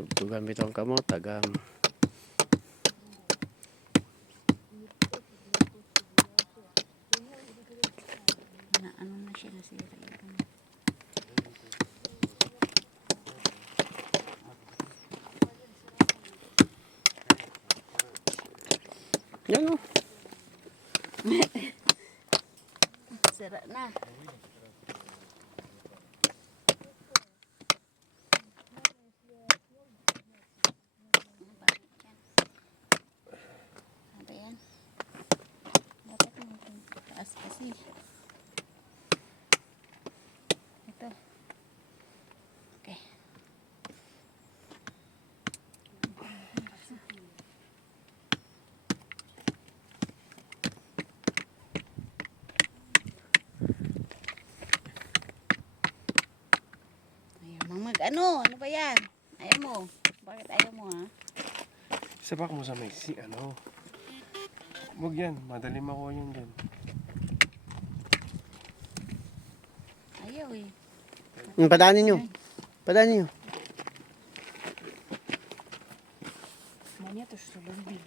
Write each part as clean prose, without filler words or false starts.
tugtugan bitong kamot tagam. Na ano na siya nasira yun. Yan o. Sira na. Ano yan? Dapat mo taas kasi. Ito. Okay. Ayaw mo ano? Ano ba yan? Ayaw mo. Bakit ayaw mo ha? Sapak mo sa may ano. Huwag yan, madali makuha yan dyan. Ayaw eh. Padanin nyo. Padanin nyo. Money to sa bumbil.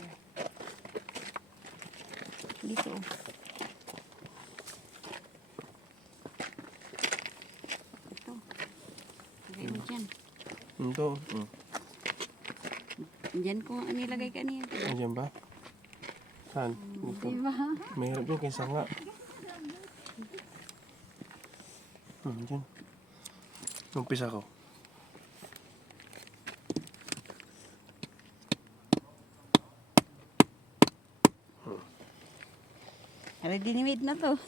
Dito. Ito. Lagay mo dyan. Ito. Dyan ko nilagay kanina. Ayan ba? Saan? Dito. Mahirap yun kaysa nga. Dyan. Umpisa ko. Ready ni made na to.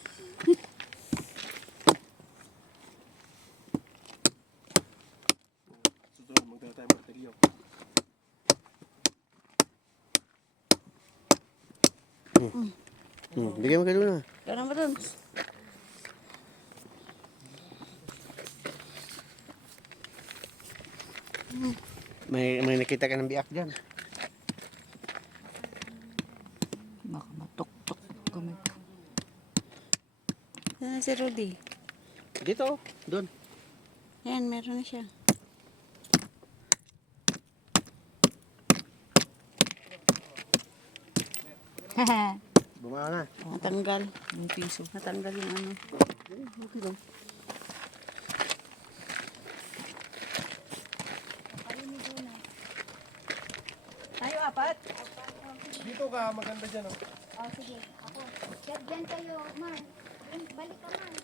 Susunod, magdala tayo martilyo. Bigyan mo kayo na. Kaya naman dun. May nakita ka ng biak dyan. Baka matok-tok kami. Si Rudy. Dito, doon. Yan, meron na siya. Haha. Bumaka na. Natanggal. Yung piso. Natanggal yung ano. Okay lang. Tayo apat. Dito ka, maganda dyan. Oh. Oh, sige. Ako. Diyan kayo, Mar. Balik ka, Mar.